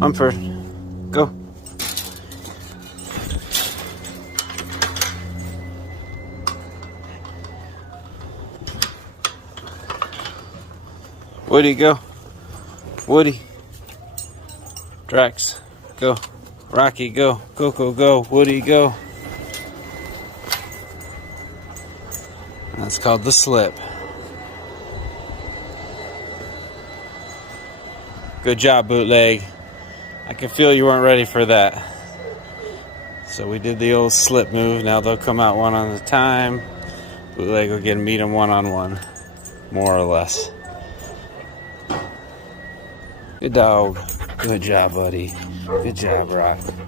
Mumford, go. Woody, go. Woody. Drax, go. Rocky, go. Coco, go. Woody, go. That's called the slip. Good job, Bootleg. I can feel you weren't ready for that. So we did the old slip move. Now they'll come out one at a time. Bootleg will get to meet them one-on-one, more or less. Good dog. Good job, buddy. Good job, Rock.